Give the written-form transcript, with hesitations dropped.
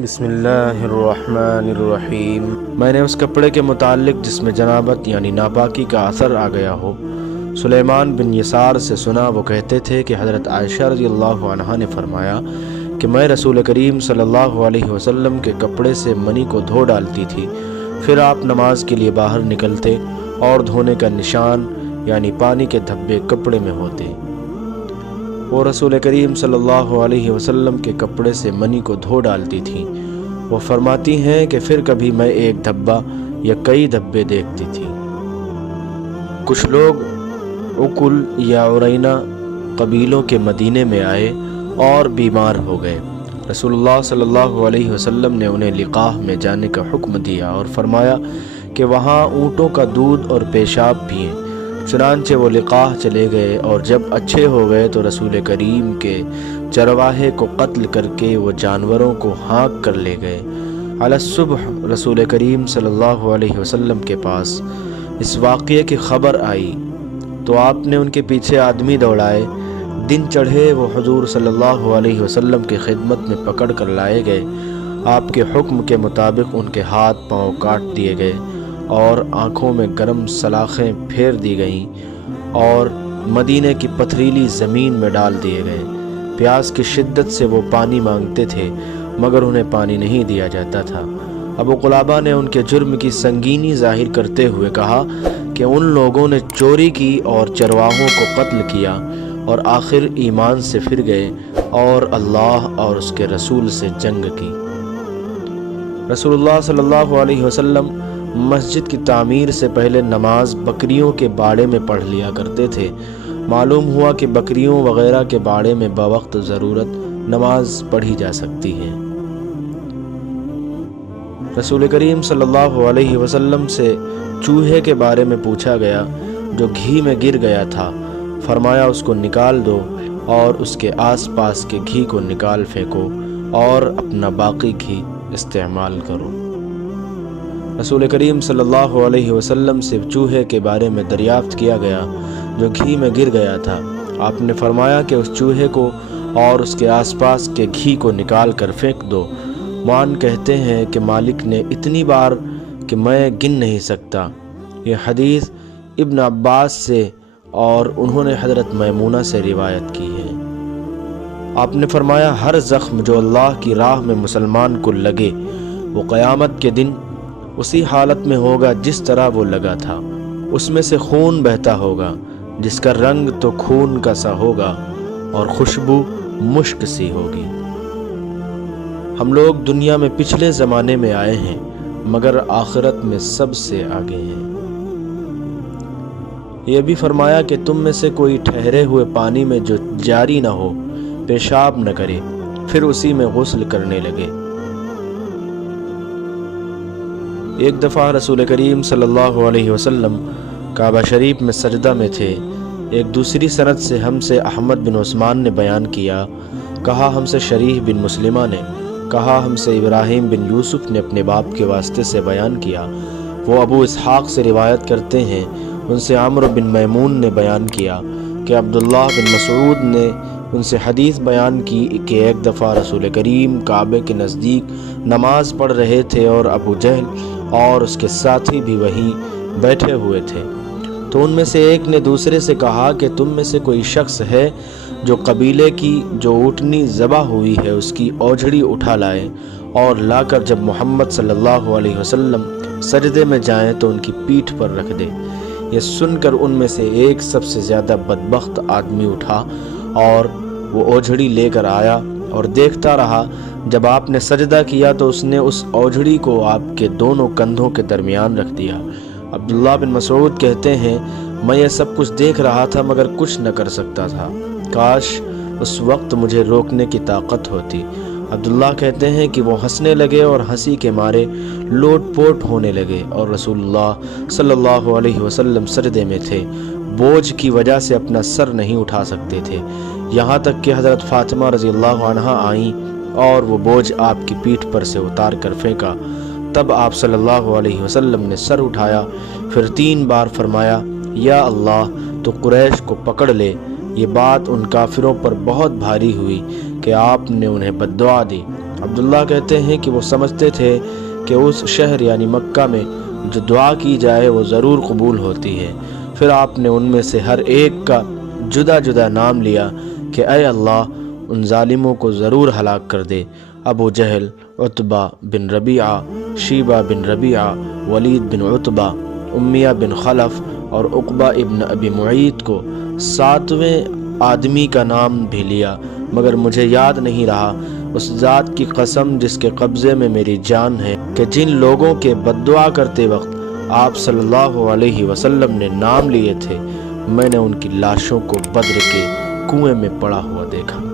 بسم اللہ الرحمن الرحیم۔ میں نے اس کپڑے کے متعلق جس میں جنابت یعنی ناپاکی کا اثر آ گیا ہو سلیمان بن یسار سے سنا۔ وہ کہتے تھے کہ حضرت عائشہ رضی اللہ عنہا نے فرمایا کہ میں رسول کریم صلی اللہ علیہ وسلم کے کپڑے سے منی کو دھو ڈالتی تھی، پھر آپ نماز کے لیے باہر نکلتے اور دھونے کا نشان یعنی پانی کے دھبے کپڑے میں ہوتے۔ وہ رسول کریم صلی اللہ علیہ وسلم کے کپڑے سے منی کو دھو ڈالتی تھیں۔ وہ فرماتی ہیں کہ پھر کبھی میں ایک دھبا یا کئی دھبے دیکھتی تھی۔ کچھ لوگ عقل یا عرینہ قبیلوں کے مدینے میں آئے اور بیمار ہو گئے۔ رسول اللہ صلی اللہ علیہ وسلم نے انہیں لقاح میں جانے کا حکم دیا اور فرمایا کہ وہاں اونٹوں کا دودھ اور پیشاب پئیں۔ چنانچہ وہ لقاح چلے گئے، اور جب اچھے ہو گئے تو رسول کریم کے چرواہے کو قتل کر کے وہ جانوروں کو ہانک کر لے گئے۔ علی الصبح رسول کریم صلی اللہ علیہ وسلم کے پاس اس واقعے کی خبر آئی تو آپ نے ان کے پیچھے آدمی دوڑائے۔ دن چڑھے وہ حضور صلی اللہ علیہ وسلم کی خدمت میں پکڑ کر لائے گئے۔ آپ کے حکم کے مطابق ان کے ہاتھ پاؤں کاٹ دیے گئے اور آنکھوں میں گرم سلاخیں پھیر دی گئیں اور مدینے کی پتھریلی زمین میں ڈال دیے گئے۔ پیاس کی شدت سے وہ پانی مانگتے تھے مگر انہیں پانی نہیں دیا جاتا تھا۔ ابو قلابہ نے ان کے جرم کی سنگینی ظاہر کرتے ہوئے کہا کہ ان لوگوں نے چوری کی اور چرواہوں کو قتل کیا اور آخر ایمان سے پھر گئے اور اللہ اور اس کے رسول سے جنگ کی۔ رسول اللہ صلی اللہ علیہ وسلم مسجد کی تعمیر سے پہلے نماز بکریوں کے باڑے میں پڑھ لیا کرتے تھے۔ معلوم ہوا کہ بکریوں وغیرہ کے باڑے میں بوقت ضرورت نماز پڑھی جا سکتی ہے۔ رسول کریم صلی اللہ علیہ وسلم سے چوہے کے بارے میں پوچھا گیا جو گھی میں گر گیا تھا۔ فرمایا اس کو نکال دو اور اس کے آس پاس کے گھی کو نکال پھینکو اور اپنا باقی گھی استعمال کرو۔ رسول کریم صلی اللہ علیہ وسلم سے چوہے کے بارے میں دریافت کیا گیا جو گھی میں گر گیا تھا۔ آپ نے فرمایا کہ اس چوہے کو اور اس کے آس پاس کے گھی کو نکال کر پھینک دو۔ معان کہتے ہیں کہ مالک نے اتنی بار کہ میں گن نہیں سکتا۔ یہ حدیث ابن عباس سے اور انہوں نے حضرت میمونہ سے روایت کی ہے۔ آپ نے فرمایا ہر زخم جو اللہ کی راہ میں مسلمان کو لگے وہ قیامت کے دن اسی حالت میں ہوگا جس طرح وہ لگا تھا۔ اس میں سے خون بہتا ہوگا جس کا رنگ تو خون کا سا ہوگا اور خوشبو مشک سی ہوگی۔ ہم لوگ دنیا میں پچھلے زمانے میں آئے ہیں مگر آخرت میں سب سے آگے ہیں۔ یہ بھی فرمایا کہ تم میں سے کوئی ٹھہرے ہوئے پانی میں جو جاری نہ ہو پیشاب نہ کرے پھر اسی میں غسل کرنے لگے۔ ایک دفعہ رسول کریم صلی اللہ علیہ وسلم کعبہ شریف میں سجدہ میں تھے۔ ایک دوسری سند سے ہم سے احمد بن عثمان نے بیان کیا، کہا ہم سے شریح بن مسلمہ نے، کہا ہم سے ابراہیم بن یوسف نے اپنے باپ کے واسطے سے بیان کیا۔ وہ ابو اسحاق سے روایت کرتے ہیں، ان سے عمرو بن میمون نے بیان کیا کہ عبداللہ بن مسعود نے ان سے حدیث بیان کی کہ ایک دفعہ رسول کریم کعبے کے نزدیک نماز پڑھ رہے تھے اور ابو جہل اور اس کے ساتھی بھی وہیں بیٹھے ہوئے تھے، تو ان میں سے ایک نے دوسرے سے کہا کہ تم میں سے کوئی شخص ہے جو قبیلے کی جو اونٹنی ذبح ہوئی ہے اس کی اوجھڑی اٹھا لائے اور لا کر جب محمد صلی اللہ علیہ وسلم سجدے میں جائیں تو ان کی پیٹھ پر رکھ دے۔ یہ سن کر ان میں سے ایک سب سے زیادہ بدبخت آدمی اٹھا اور وہ اوجھڑی لے کر آیا اور دیکھتا رہا۔ جب آپ نے سجدہ کیا تو اس نے اس اوجھڑی کو آپ کے دونوں کندھوں کے درمیان رکھ دیا۔ عبداللہ بن مسعود کہتے ہیں میں یہ سب کچھ دیکھ رہا تھا مگر کچھ نہ کر سکتا تھا، کاش اس وقت مجھے روکنے کی طاقت ہوتی۔ عبداللہ کہتے ہیں کہ وہ ہنسنے لگے اور ہنسی کے مارے لوٹ پوٹ ہونے لگے اور رسول اللہ صلی اللہ علیہ وسلم سجدے میں تھے، بوجھ کی وجہ سے اپنا سر نہیں اٹھا سکتے تھے، یہاں تک کہ حضرت فاطمہ رضی اللہ عنہا آئیں اور وہ بوجھ آپ کی پیٹھ پر سے اتار کر پھینکا۔ تب آپ صلی اللہ علیہ وسلم نے سر اٹھایا، پھر 3 بار فرمایا یا اللہ تو قریش کو پکڑ لے۔ یہ بات ان کافروں پر بہت بھاری ہوئی کہ آپ نے انہیں بد دعا دی عبداللہ کہتے ہیں کہ وہ سمجھتے تھے کہ اس شہر یعنی مکہ میں جو دعا کی جائے وہ ضرور قبول ہوتی ہے۔ پھر آپ نے ان میں سے ہر ایک کا جدا جدا نام لیا کہ اے اللہ ان ظالموں کو ضرور ہلاک کر دے۔ ابو جہل، عتبہ بن ربیعہ، شیبہ بن ربیعہ، ولید بن عتبہ، امیہ بن خلف اور عقبہ ابن ابی معیط کو 7ویں آدمی کا نام بھی لیا، مگر مجھے یاد نہیں رہا۔ اس ذات کی قسم جس کے قبضے میں میری جان ہے کہ جن لوگوں کے بد دعا کرتے وقت آپ صلی اللہ علیہ وسلم نے نام لیے تھے، میں نے ان کی لاشوں کو بدر کے کنویں میں پڑا ہوا دیکھا۔